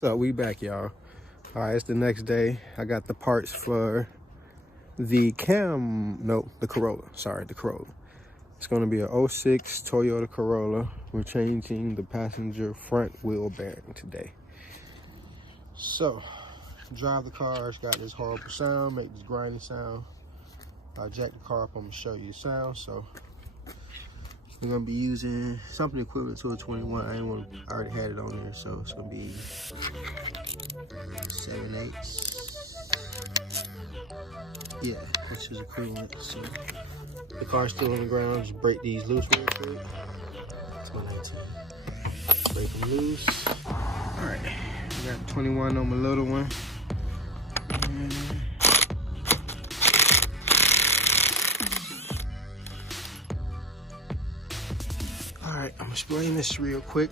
So we back, y'all. All right, it's the next day. I got the parts for the Corolla. Sorry, the Corolla. It's going to be a 06 Toyota Corolla. We're changing the passenger front wheel bearing today. So, drive the car. It's got this horrible sound, make this grinding sound. I jack the car up, I'm going to show you the sound. So, we're going to be using something equivalent to a 21. I already had it on there, so it's going to be 7/8. Yeah, which is equivalent. So the car's still on the ground. Just break these loose real quick. It's 119. Break them loose. All right, I got 21 on my little one. All right, I'm gonna explain this real quick.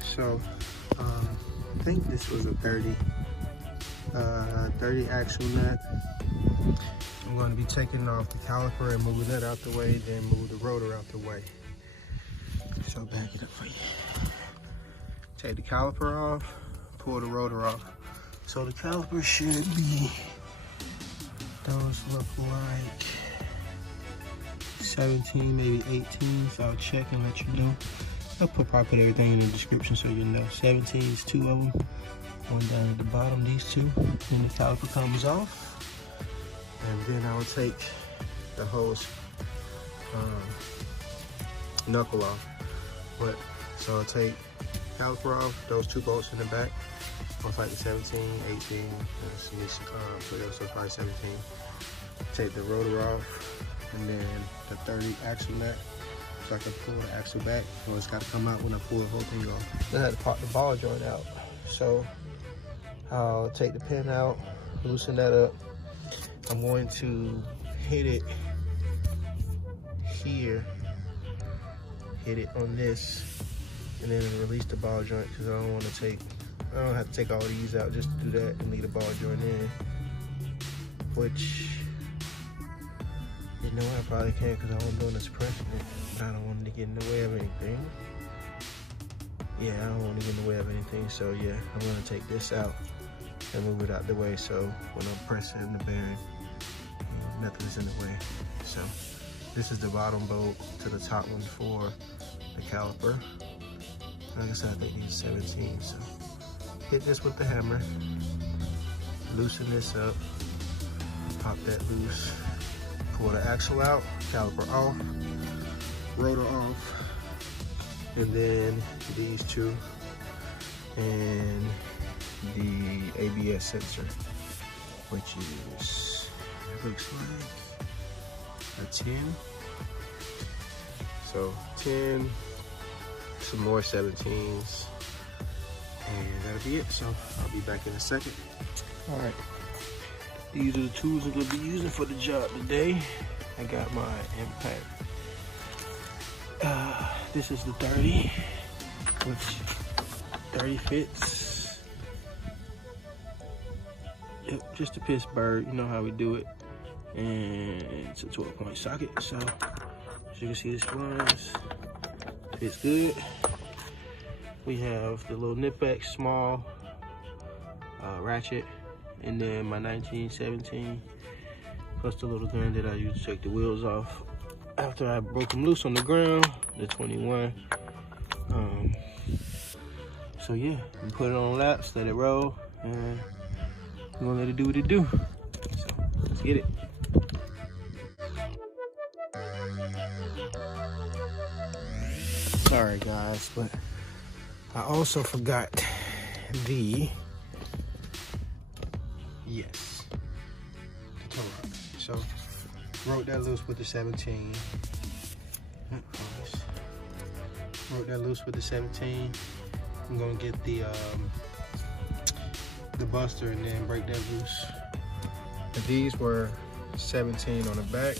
So, I think this was a 30 axle nut. I'm going to be taking off the caliper and moving that out the way, then move the rotor out the way. So back it up for you. Take the caliper off, pull the rotor off. So the caliper should be, those look like 17, maybe 18. So I'll check and let you know. I'll probably put everything in the description so you know. 17 is 2 of them. One down at the bottom, these two. Then the caliper comes off. And then I'll take the hose knuckle off. So I'll take caliper off, those 2 bolts in the back. Most likely 17, 18, so probably 17. Take the rotor off, and then the 30 axle nut. So I can pull the axle back, or it's got to come out when I pull the whole thing off. Then I had to pop the ball joint out. So I'll take the pin out, loosen that up. I'm going to hit it here, hit it on this, and then release the ball joint because I don't have to take all these out just to do that and leave the ball joint in, which, you know, I probably can because I won't do this pressing it, but I don't want it to get in the way of anything. Yeah, I don't want to get in the way of anything, so yeah, I'm gonna take this out and move it out the way so when I'm pressing the bearing, nothing's in the way. So this is the bottom bolt to the top one for the caliper. Like I said, I think these are 17. So hit this with the hammer, loosen this up, pop that loose, pull the axle out, caliper off, rotor off, and then these two, and the ABS sensor, which is, it looks like a 10. So 10, some more 17s, and that'll be it. So I'll be back in a second. All right, these are the tools I'm gonna be using for the job today. I got my impact. This is the 30, which 30 fits. Yep, just a Pittsburgh, you know how we do it. And it's a 12-point socket, so as you can see, this runs, fits good. We have the little Nipex small ratchet, and then my 1917, plus the little gun that I use to take the wheels off after I broke them loose on the ground, the 21. So yeah, we put it on laps, let it roll, and we're gonna let it do what it do. So let's get it. Sorry guys, but I also forgot the toe rock. So broke that loose with the 17. Broke that loose with the 17. I'm gonna get the buster and then break that loose. And these were 17 on the back,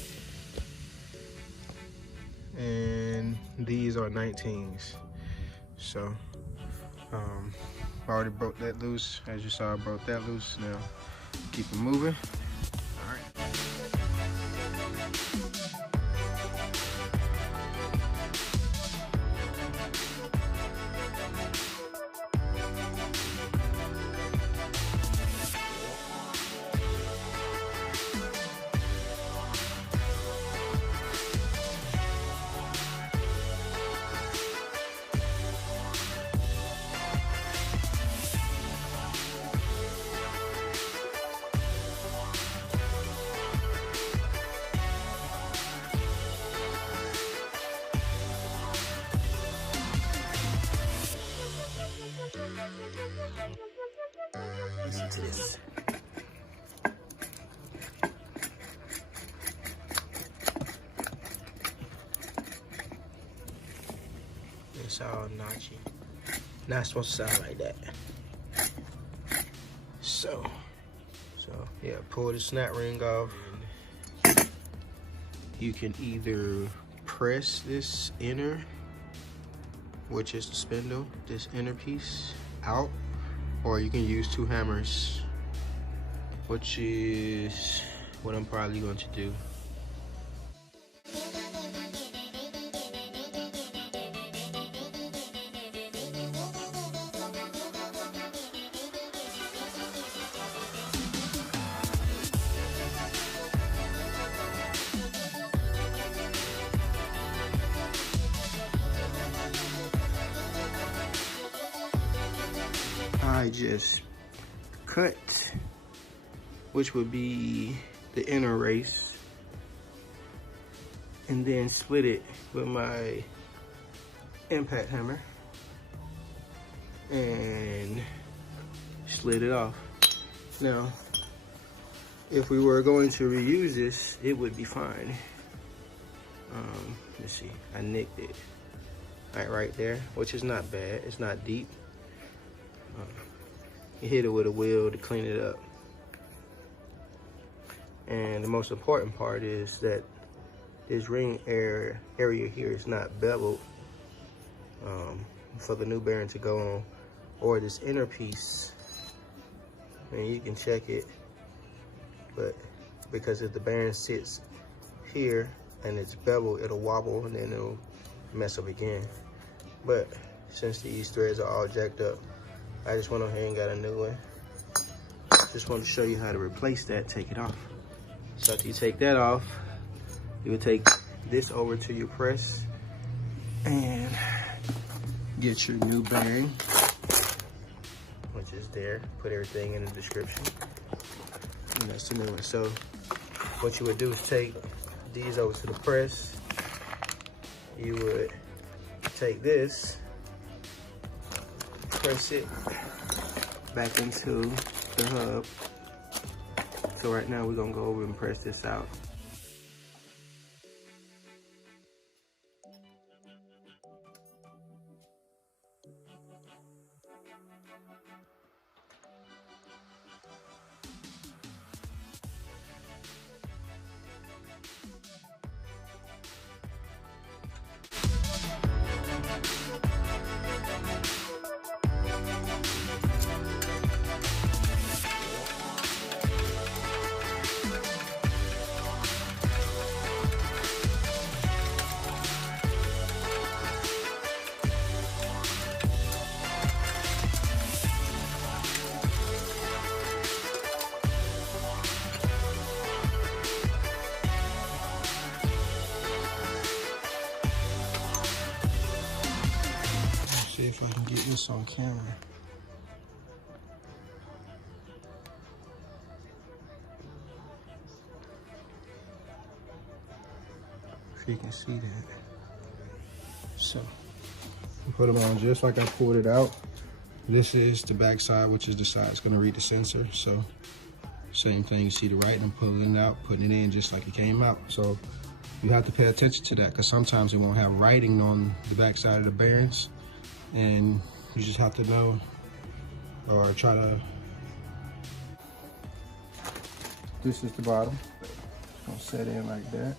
and these are 19s. So I already broke that loose. As you saw, I broke that loose. Now keep it moving. All right. Listen to this. It's all notchy. Not supposed to sound like that. So yeah, pull the snap ring off. You can either press this inner, which is the spindle, this inner piece out, or you can use 2 hammers, which is what I'm probably going to do. I just cut, which would be the inner race, and then split it with my impact hammer and slid it off. Now, if we were going to reuse this, it would be fine. Let's see, I nicked it right there, which is not bad. It's not deep. You hit it with a wheel to clean it up. And the most important part is that this ring area here is not beveled for the new bearing to go on, or this inner piece. And you can check it, but because if the bearing sits here and it's beveled, it'll wobble and then it'll mess up again. But since these threads are all jacked up, I just went ahead and got a new one. Just want to show you how to replace that, take it off. So after you take that off, you would take this over to your press and get your new bearing, which is there. Put everything in the description. And that's the new one. So what you would do is take these over to the press. You would take this, press it back into the hub. So right now we're gonna go over and press this out. See if I can get this on camera. If you can see that. So, put them on just like I pulled it out. This is the back side, which is the side it's gonna read the sensor. So, same thing, you see the right, I'm pulling it out, putting it in just like it came out. So, you have to pay attention to that because sometimes it won't have writing on the back side of the bearings. And you just have to know, or try to. This is the bottom. Gonna set in like that.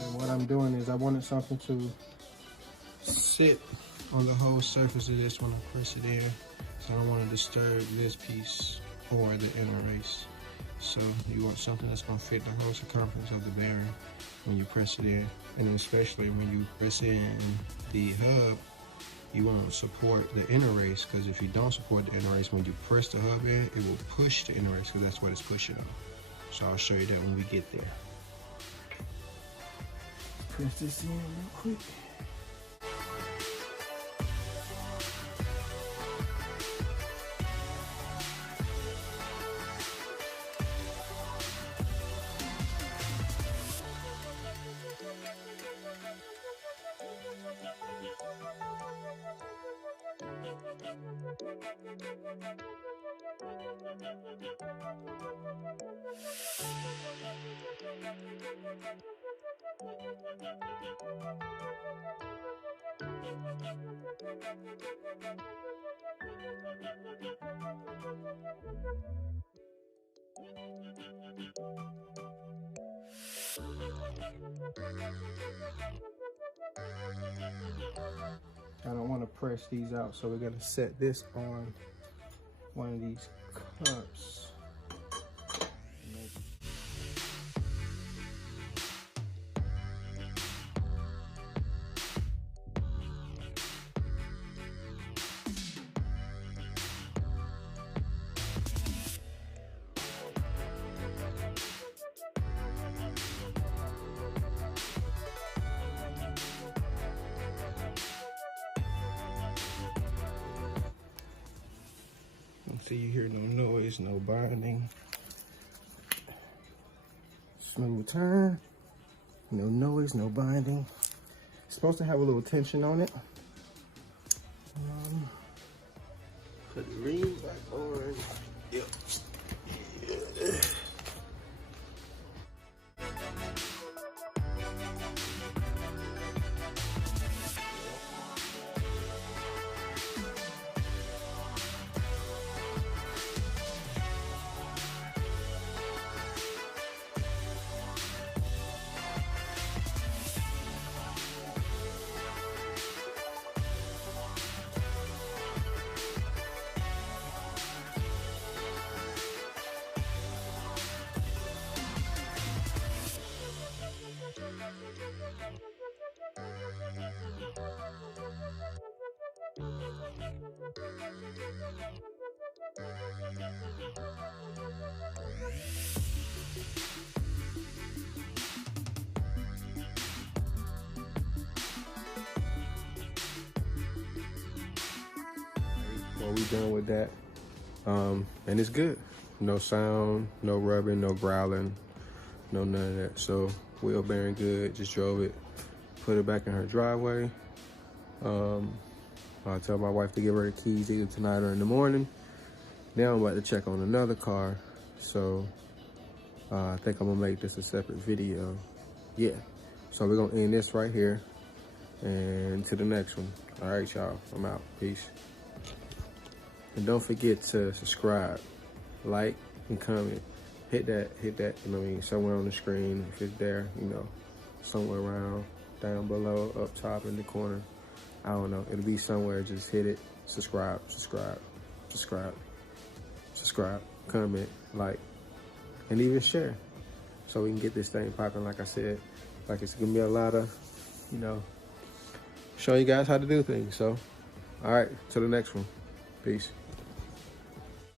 And what I'm doing is I wanted something to sit on the whole surface of this when I press it in. So I don't want to disturb this piece or the inner race. So you want something that's going to fit the whole circumference of the bearing when you press it in. And then especially when you press in the hub, you want to support the inner race, because if you don't support the inner race, when you press the hub in, it will push the inner race because that's what it's pushing on. So I'll show you that when we get there. Press this in real quick. I don't want to press these out, so we're gonna set this on one of these cups. So you hear no noise, no binding. Smooth turn, no noise, no binding. It's supposed to have a little tension on it. Put the ring back on. Yep. Yeah. Well, we done with that, and it's good. No sound, no rubbing, no growling, no none of that. So wheel bearing good. Just drove it, put it back in her driveway. I'll tell my wife to give her the keys either tonight or in the morning. Now I'm about to check on another car, so I think I'm gonna make this a separate video. Yeah, so we're gonna end this right here and to the next one. All right, y'all, I'm out. Peace. And don't forget to subscribe, like, and comment. Hit that, you know what I mean, somewhere on the screen. If it's there, you know, somewhere around, down below, up top, in the corner. I don't know, it'll be somewhere. Just hit it, subscribe, comment, like, and even share. So we can get this thing popping, like I said. Like, it's gonna be a lot of, you know, showing you guys how to do things. So, all right, till the next one. Peace.